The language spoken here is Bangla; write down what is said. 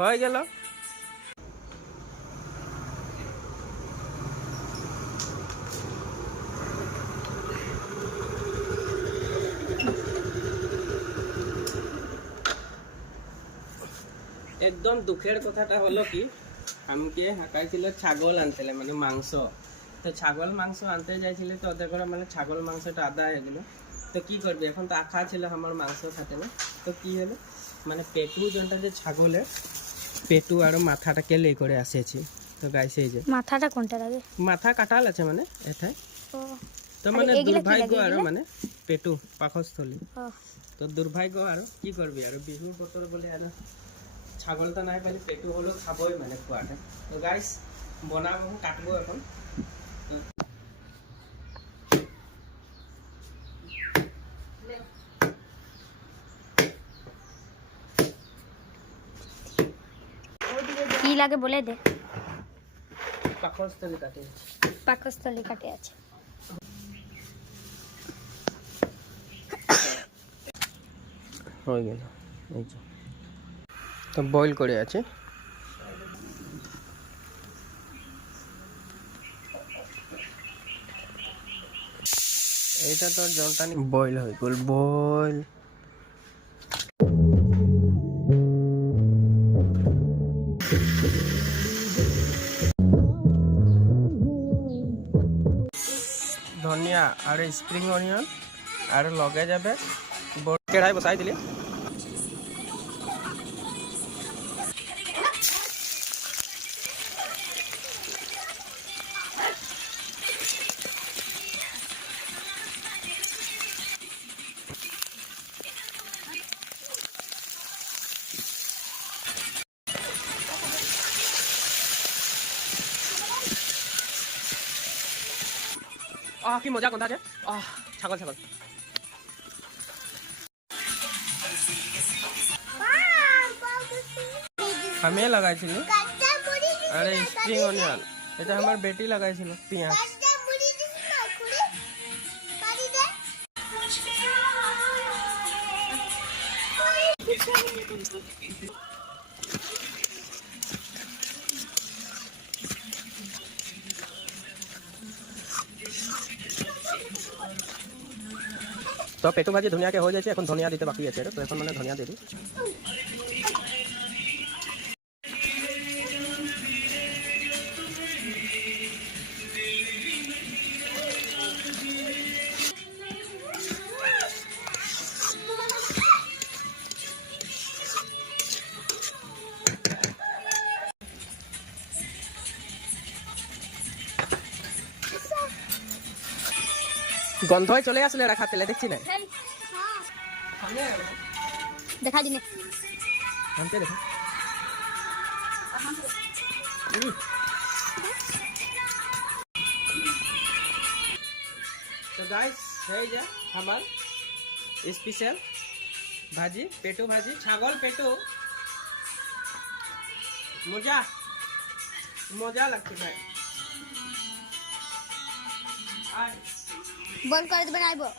হয়ে গেল। একদম দুঃখের কথাটা হলো কি, আমাকে হাঁকাইছিল ছাগল আনতেলে মানে মাংস। তো ছাগল মাংস আনতে যাইছিলে তো ওদের করে মানে ছাগল মাংসটা আদা হয়ে গেল। তো কি করবি, এখন তো আখা ছিল আমার মাংস খাতে না। তো কি হলো মানে পেটু জনটা যে ছাগলের পেটু আর মাথাটা কেলেই করে আসেছি তো গাইছে এই যে। মাথাটা কোনটা লাগে মাথা কাটাল আছে মানে এথায়। তো মানে দুর্ভাগ্য আর মানে পেটু পাকস্থলী। ও। তো দুর্ভাগ্য আর কি করবি আর? বিহু বতর বলে আর ছাগল তো নাই পালি পেটু হলেও খাবই মানে খোৱাটা তো গাইছ বনাব কাটবো এখন। কি লাগে বলে দে। পাকস্থলী কাটে আছে। পাকস্থলী কাটে আছে। হয়ে গেল। এই যে। তো বয়েল করে আছে। এইটা তো জলটা বয়েল হয়ে গেল। বয়েল ধনিয়া আর স্প্রিং অনিয়ন আর লগে যাবে। বড় কেড়াই বসাই দিলি। আহ, কি মজা গন্ধ আছে আহ, ছাগল ছাগল। আমি লাগাইছিল? আরে স্প্রিং অনিয়ন এটা আমার বেটি লাগাইছিল, পেঁয়াজ। তো পেটু ভাজি ধনিয়াকে হয়ে যাচ্ছে এখন ধনিয়া দিতে বাকি আছে। তো এখন মানে ধনিয়া দিয়ে দিই। গন্ধই চলে আসলে রাখা তেলে দেখছি না। দেখা দিনে। আনতে দেখো। তো গাইস হয়ে যা আমার স্পেশাল ভাজি পেটু ভাজি ছাগল পেটু। মজা মজা লাগছে ভাই। બંધ કરી દે બનાવ્યો